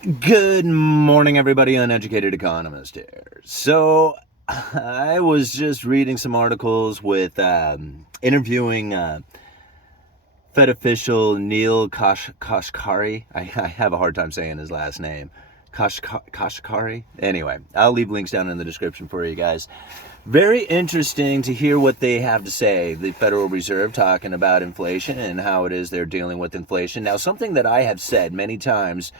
Good morning, everybody. Uneducated Economist here. So, I was just reading some articles with interviewing Fed official Neil Kashkari. I have a hard time saying his last name. Kashkari? Anyway, I'll leave links down in the description for you guys. Very interesting to hear what they have to say. The Federal Reserve talking about inflation and how it is they're dealing with inflation. Now, something that I have said many times,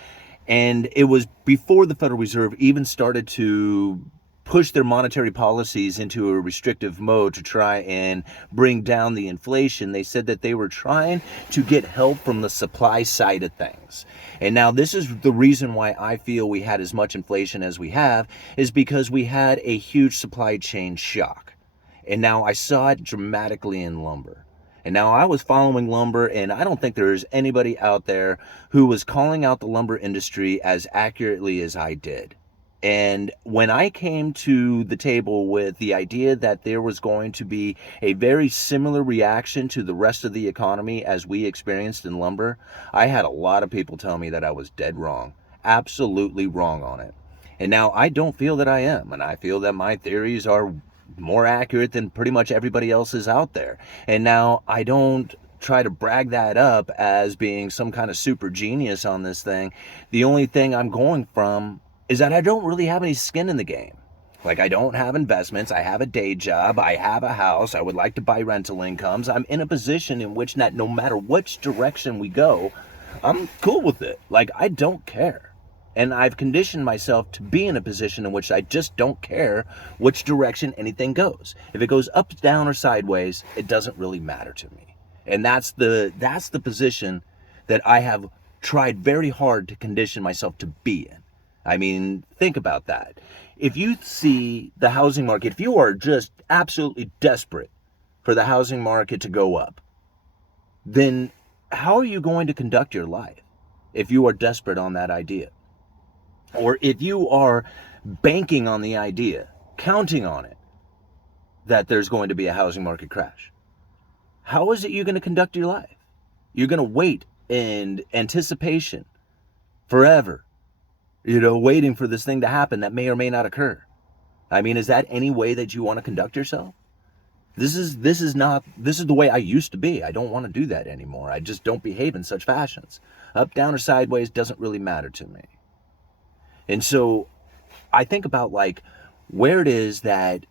and it was before the Federal Reserve even started to push their monetary policies into a restrictive mode to try and bring down the inflation. They said that they were trying to get help from the supply side of things. And now this is the reason why I feel we had as much inflation as we have, is because we had a huge supply chain shock. And now I saw it dramatically in lumber. And now I was following lumber, and I don't think there's anybody out there who was calling out the lumber industry as accurately as I did. And when I came to the table with the idea that there was going to be a very similar reaction to the rest of the economy as we experienced in lumber, I had a lot of people tell me that I was dead wrong, absolutely wrong on it. And now I don't feel that I am, and I feel that my theories are more accurate than pretty much everybody else's out there. And now I don't try to brag that up as being some kind of super genius on this thing. The only thing I'm going from is that I don't really have any skin in the game. Like, I don't have investments, I have a day job, I have a house, I would like to buy rental incomes. I'm in a position in which that no matter which direction we go, I'm cool with it. Like, I don't care. And I've conditioned myself to be in a position in which I just don't care which direction anything goes. If it goes up, down, or sideways, it doesn't really matter to me. And that's the position that I have tried very hard to condition myself to be in. I mean, think about that. If you see the housing market, if you are just absolutely desperate for the housing market to go up, then how are you going to conduct your life if you are desperate on that idea? Or if you are banking on the idea, counting on it, that there's going to be a housing market crash, how is it you're going to conduct your life? You're going to wait in anticipation forever, waiting for this thing to happen that may or may not occur. I mean, is that any way that you want to conduct yourself? This is the way I used to be. I don't want to do that anymore. I just don't behave in such fashions. Up, down, or sideways doesn't really matter to me. And so I think about like where it is that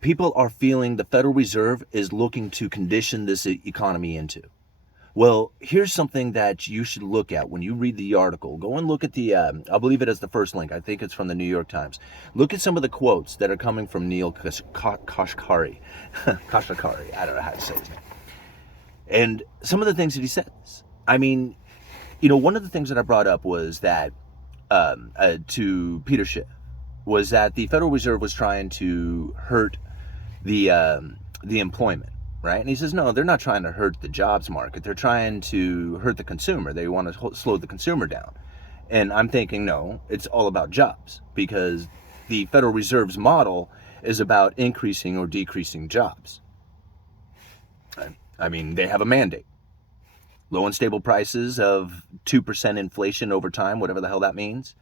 people are feeling the Federal Reserve is looking to condition this economy into. Well, here's something that you should look at when you read the article. Go and look at I'll believe it as the first link. I think it's from the New York Times. Look at some of the quotes that are coming from Neil Kashkari. Kashkari, I don't know how to say his name. And some of the things that he says. I mean, one of the things that I brought up was that to Peter Schiff was that the Federal Reserve was trying to hurt the employment, right? And he says, no, they're not trying to hurt the jobs market. They're trying to hurt the consumer. They want to slow the consumer down. And I'm thinking, no, it's all about jobs, because the Federal Reserve's model is about increasing or decreasing jobs. I mean, they have a mandate. Low and stable prices of 2% inflation over time, whatever the hell that means,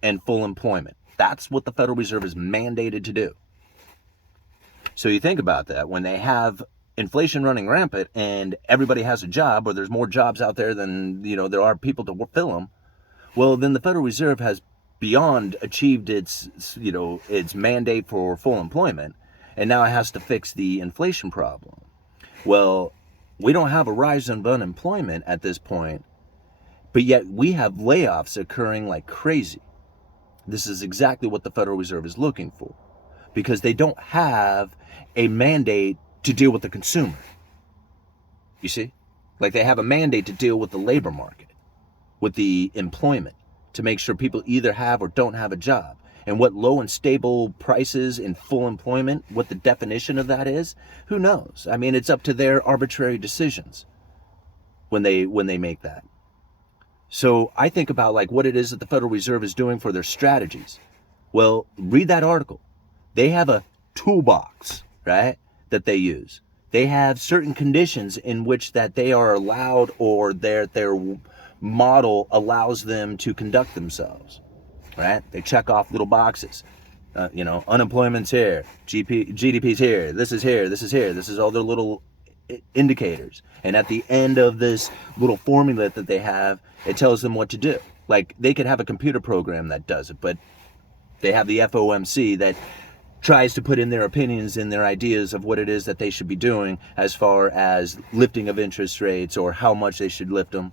and full employment. That's what the Federal Reserve is mandated to do. So you think about that, when they have inflation running rampant and everybody has a job, or there's more jobs out there than there are people to fill them, well, then the Federal Reserve has beyond achieved its its mandate for full employment, and now it has to fix the inflation problem. Well, we don't have a rise in unemployment at this point, but yet we have layoffs occurring like crazy. This is exactly what the Federal Reserve is looking for, because they don't have a mandate to deal with the consumer. You see? Like, they have a mandate to deal with the labor market, with the employment, to make sure people either have or don't have a job. And what low and stable prices in full employment, what the definition of that is, who knows? I mean, it's up to their arbitrary decisions when they make that. So I think about like what it is that the Federal Reserve is doing for their strategies. Well, read that article. They have a toolbox, right, that they use. They have certain conditions in which that they are allowed, or they're model allows them to conduct themselves, right? They check off little boxes. Unemployment's here, GDP's here, this is here, this is here. This is all their little indicators. And at the end of this little formula that they have, it tells them what to do. Like, they could have a computer program that does it, but they have the FOMC that tries to put in their opinions and their ideas of what it is that they should be doing as far as lifting of interest rates or how much they should lift them.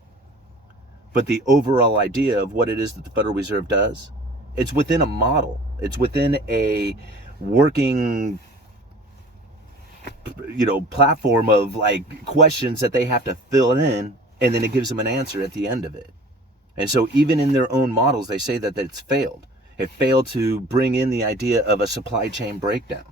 But the overall idea of what it is that the Federal Reserve does, it's within a model. It's within a working, platform of like questions that they have to fill in, and then it gives them an answer at the end of it. And so even in their own models, they say that it's failed. It failed to bring in the idea of a supply chain breakdown.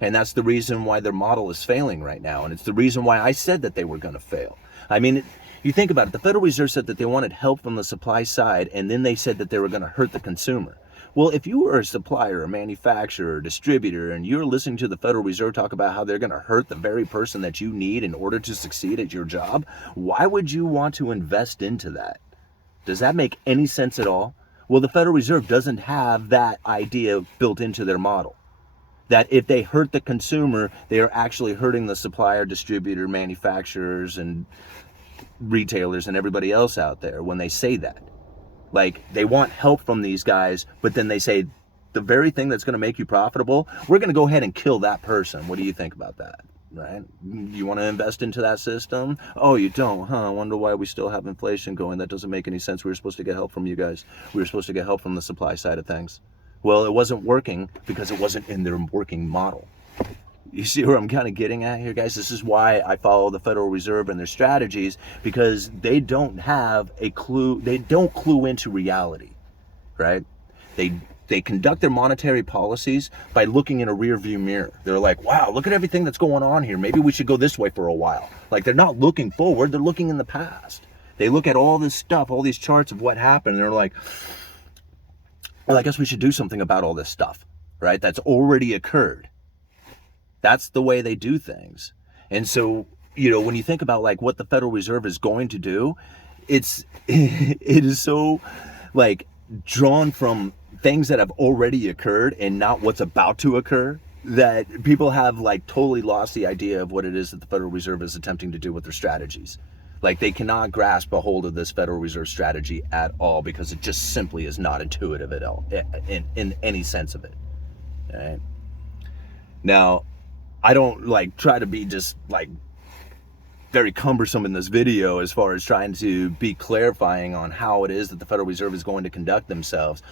And that's the reason why their model is failing right now. And it's the reason why I said that they were going to fail. I mean, you think about it, the Federal Reserve said that they wanted help from the supply side, and then they said that they were going to hurt the consumer. Well, if you were a supplier, a manufacturer, a distributor, and you're listening to the Federal Reserve talk about how they're going to hurt the very person that you need in order to succeed at your job, why would you want to invest into that? Does that make any sense at all? Well, the Federal Reserve doesn't have that idea built into their model. That if they hurt the consumer, they are actually hurting the supplier, distributor, manufacturers, and retailers and everybody else out there when they say that. Like, they want help from these guys, but then they say the very thing that's going to make you profitable, we're going to go ahead and kill that person. What do you think about that? Right? You want to invest into that system? Oh, you don't, huh? I wonder why we still have inflation going. That doesn't make any sense. We were supposed to get help from you guys. We were supposed to get help from the supply side of things. Well, it wasn't working because it wasn't in their working model. You see where I'm kind of getting at here, guys? This is why I follow the Federal Reserve and their strategies, because they don't have a clue. They don't clue into reality, right? They conduct their monetary policies by looking in a rear view mirror. They're like, wow, look at everything that's going on here. Maybe we should go this way for a while. Like, they're not looking forward. They're looking in the past. They look at all this stuff, all these charts of what happened. And they're like, well, I guess we should do something about all this stuff, right? That's already occurred. That's the way they do things. And so, when you think about like what the Federal Reserve is going to do, it is so like drawn from things that have already occurred and not what's about to occur, that people have like totally lost the idea of what it is that the Federal Reserve is attempting to do with their strategies. Like, they cannot grasp a hold of this Federal Reserve strategy at all because it just simply is not intuitive at all in any sense of it. All right? Now, I don't like try to be just like very cumbersome in this video as far as trying to be clarifying on how it is that the Federal Reserve is going to conduct themselves.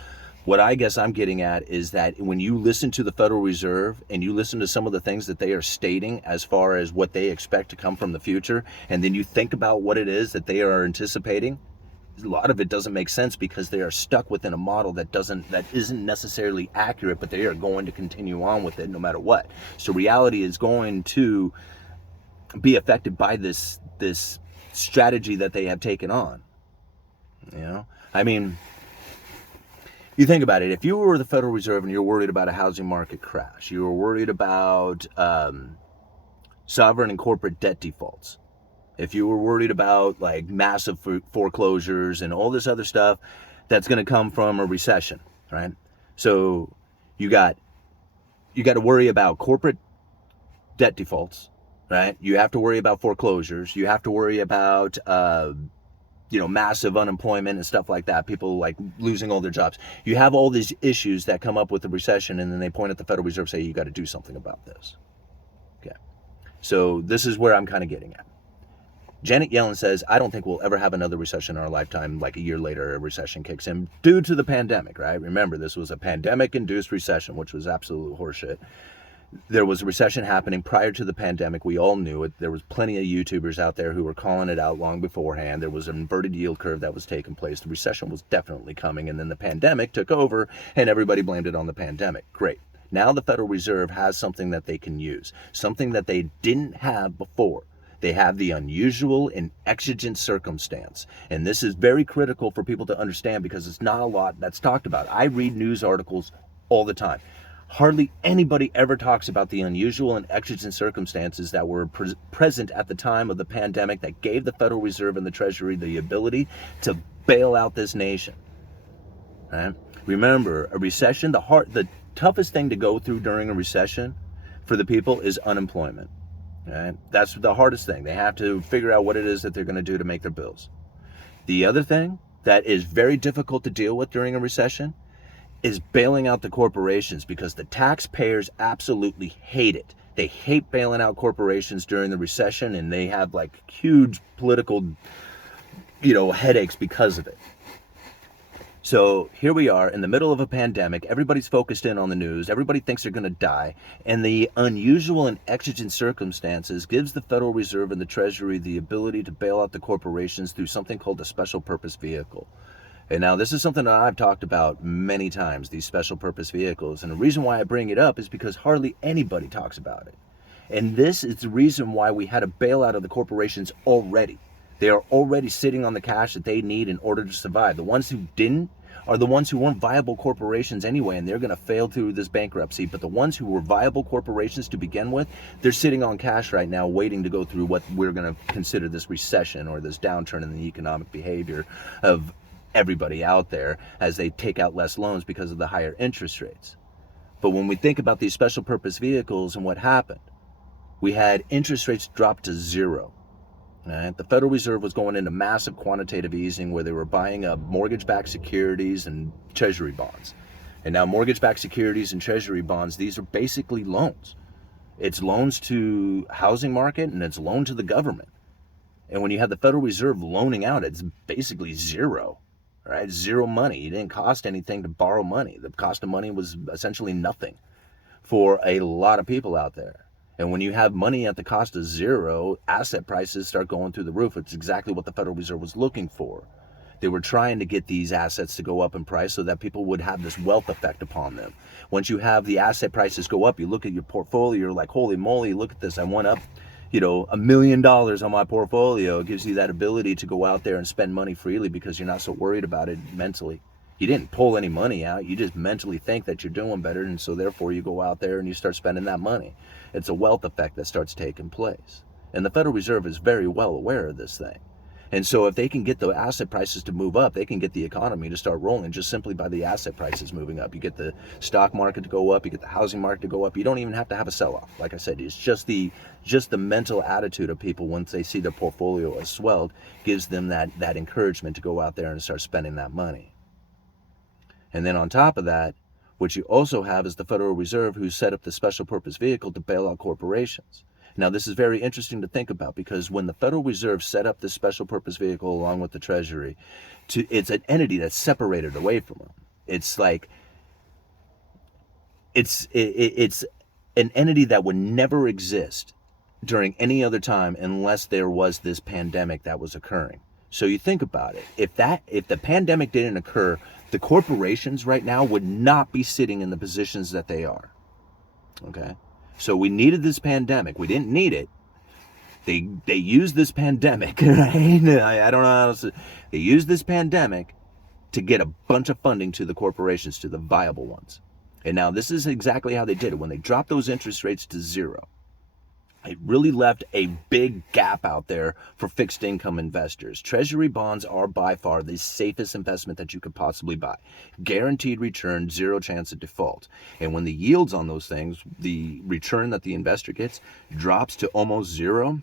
What I guess I'm getting at is that when you listen to the Federal Reserve and you listen to some of the things that they are stating as far as what they expect to come from the future, and then you think about what it is that they are anticipating, a lot of it doesn't make sense because they are stuck within a model that isn't necessarily accurate, but they are going to continue on with it no matter what. So reality is going to be affected by this strategy that they have taken on. I mean, you think about it. If you were the Federal Reserve and you're worried about a housing market crash, you were worried about sovereign and corporate debt defaults, if you were worried about like massive foreclosures and all this other stuff that's going to come from a recession, right? So you got to worry about corporate debt defaults, right? You have to worry about foreclosures. You have to worry about massive unemployment and stuff like that. People like losing all their jobs. You have all these issues that come up with the recession, and then they point at the Federal Reserve and say, you got to do something about this. Okay. So this is where I'm kind of getting at. Janet Yellen says, I don't think we'll ever have another recession in our lifetime. Like a year later, a recession kicks in due to the pandemic, right? Remember, this was a pandemic-induced recession, which was absolute horseshit. There was a recession happening prior to the pandemic. We all knew it. There was plenty of YouTubers out there who were calling it out long beforehand. There was an inverted yield curve that was taking place. The recession was definitely coming, and then the pandemic took over, and everybody blamed it on the pandemic. Great. Now the Federal Reserve has something that they can use, something that they didn't have before. They have the unusual and exigent circumstance. And this is very critical for people to understand because it's not a lot that's talked about. I read news articles all the time. Hardly anybody ever talks about the unusual and exigent circumstances that were present at the time of the pandemic that gave the Federal Reserve and the Treasury the ability to bail out this nation. Right? Remember, a recession, the toughest thing to go through during a recession for the people is unemployment. Right? That's the hardest thing. They have to figure out what it is that they're going to do to make their bills. The other thing that is very difficult to deal with during a recession is bailing out the corporations, because the taxpayers absolutely hate it. They hate bailing out corporations during the recession, and they have like huge political, headaches because of it. So here we are in the middle of a pandemic. Everybody's focused in on the news. Everybody thinks they're going to die. And the unusual and exigent circumstances gives the Federal Reserve and the Treasury the ability to bail out the corporations through something called a special purpose vehicle. And now this is something that I've talked about many times, these special purpose vehicles. And the reason why I bring it up is because hardly anybody talks about it. And this is the reason why we had a bailout of the corporations already. They are already sitting on the cash that they need in order to survive. The ones who didn't are the ones who weren't viable corporations anyway, and they're going to fail through this bankruptcy. But the ones who were viable corporations to begin with, they're sitting on cash right now waiting to go through what we're going to consider this recession, or this downturn in the economic behavior of everybody out there as they take out less loans because of the higher interest rates. But when we think about these special purpose vehicles and what happened, we had interest rates drop to zero. Right? The Federal Reserve was going into massive quantitative easing where they were buying up mortgage-backed securities and treasury bonds. And now mortgage-backed securities and treasury bonds, these are basically loans. It's loans to housing market, and it's loan to the government. And when you have the Federal Reserve loaning out, it's basically zero. Right? Zero money. It didn't cost anything to borrow money. The cost of money was essentially nothing for a lot of people out there. And when you have money at the cost of zero, asset prices start going through the roof. It's exactly what the Federal Reserve was looking for. They were trying to get these assets to go up in price so that people would have this wealth effect upon them. Once you have the asset prices go up, you look at your portfolio, you're like, holy moly, look at this. I went up, $1 million on my portfolio. It gives you that ability to go out there and spend money freely because you're not so worried about it mentally. You didn't pull any money out. You just mentally think that you're doing better, and so therefore you go out there and you start spending that money. It's a wealth effect that starts taking place. And the Federal Reserve is very well aware of this thing. And so if they can get the asset prices to move up, they can get the economy to start rolling just simply by the asset prices moving up. You get the stock market to go up, you get the housing market to go up. You don't even have to have a sell-off. Like I said, it's just the mental attitude of people once they see their portfolio has swelled, gives them that encouragement to go out there and start spending that money. And then on top of that, what you also have is the Federal Reserve, who set up the special purpose vehicle to bail out corporations. Now, this is very interesting to think about, because when the Federal Reserve set up this special purpose vehicle along with the Treasury, it's an entity that's separated away from them. It's like, it's an entity that would never exist during any other time unless there was this pandemic that was occurring. So you think about it. If the pandemic didn't occur, the corporations right now would not be sitting in the positions that they are. Okay? So we needed this pandemic. We didn't need it. They used this pandemic, right? I don't know how to say. They used this pandemic to get a bunch of funding to the corporations, to the viable ones. And now this is exactly how they did it. When they dropped those interest rates to zero, it really left a big gap out there for fixed income investors. Treasury bonds are by far the safest investment that you could possibly buy. Guaranteed return, zero chance of default. And when the yields on those things, the return that the investor gets, drops to almost zero,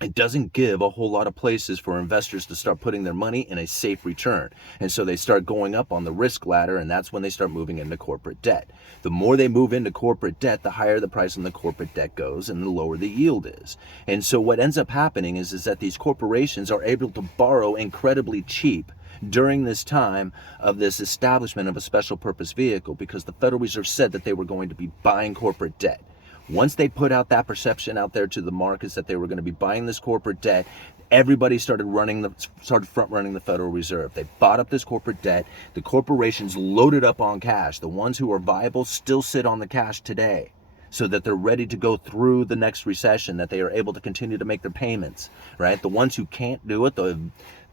it doesn't give a whole lot of places for investors to start putting their money in a safe return. And so they start going up on the risk ladder, and that's when they start moving into corporate debt. The more they move into corporate debt, the higher the price on the corporate debt goes and the lower the yield is. And so what ends up happening is that these corporations are able to borrow incredibly cheap during this time of this establishment of a special purpose vehicle, because the Federal Reserve said that they were going to be buying corporate debt. Once they put out that perception out there to the markets that they were going to be buying this corporate debt, everybody started front running the Federal Reserve. They bought up this corporate debt. The corporations loaded up on cash. The ones who are viable still sit on the cash today, so that they're ready to go through the next recession, that they are able to continue to make their payments, right? The ones who can't do it,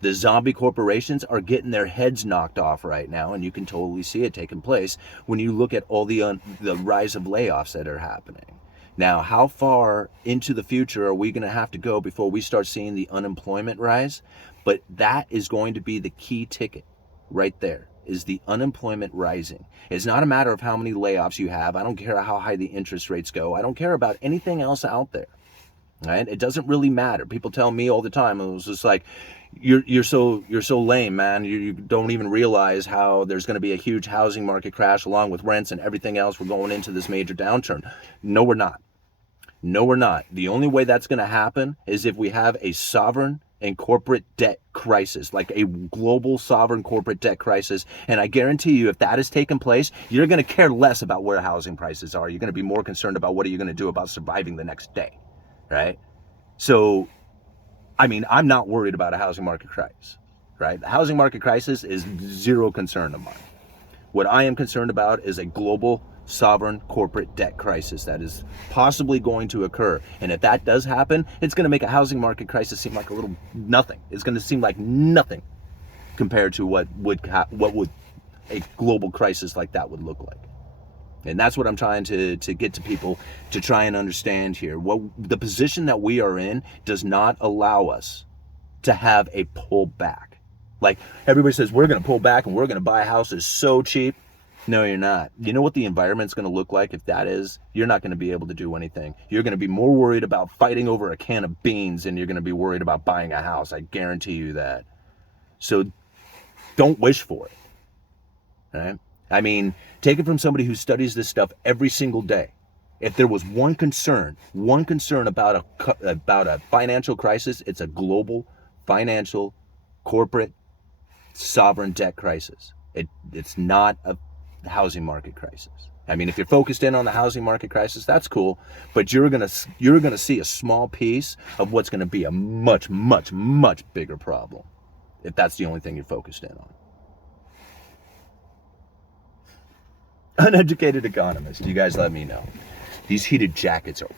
The zombie corporations are getting their heads knocked off right now, and you can totally see it taking place when you look at all the rise of layoffs that are happening. Now, how far into the future are we going to have to go before we start seeing the unemployment rise? But that is going to be the key ticket right there, is the unemployment rising. It's not a matter of how many layoffs you have. I don't care how high the interest rates go. I don't care about anything else out there. Right? It doesn't really matter. People tell me all the time, it was just like, you're so lame, man. You don't even realize how there's going to be a huge housing market crash along with rents and everything else. We're going into this major downturn. No, we're not. No, we're not. The only way that's going to happen is if we have a sovereign and corporate debt crisis, like a global sovereign corporate debt crisis. And I guarantee you, if that has taken place, you're going to care less about where housing prices are. You're going to be more concerned about what are you going to do about surviving the next day. Right? So, I mean, I'm not worried about a housing market crisis, right? The housing market crisis is zero concern of mine. What I am concerned about is a global sovereign corporate debt crisis that is possibly going to occur. And if that does happen, it's going to make a housing market crisis seem like a little nothing. It's going to seem like nothing compared to what would a global crisis like that would look like. And that's what I'm trying to get to people to try and understand here. What the position that we are in does not allow us to have a pullback. Like everybody says, we're going to pull back and we're going to buy houses so cheap. No, you're not. You know what the environment's going to look like if that is? You're not going to be able to do anything. You're going to be more worried about fighting over a can of beans than you're going to be worried about buying a house. I guarantee you that. So don't wish for it. All right? I mean, take it from somebody who studies this stuff every single day. If there was one concern about a financial crisis, it's a global financial corporate sovereign debt crisis. It's not a housing market crisis. I mean, if you're focused in on the housing market crisis, that's cool, but you're gonna see a small piece of what's gonna be a much, much, much bigger problem if that's the only thing you're focused in on. Uneducated Economist, you guys let me know. These heated jackets are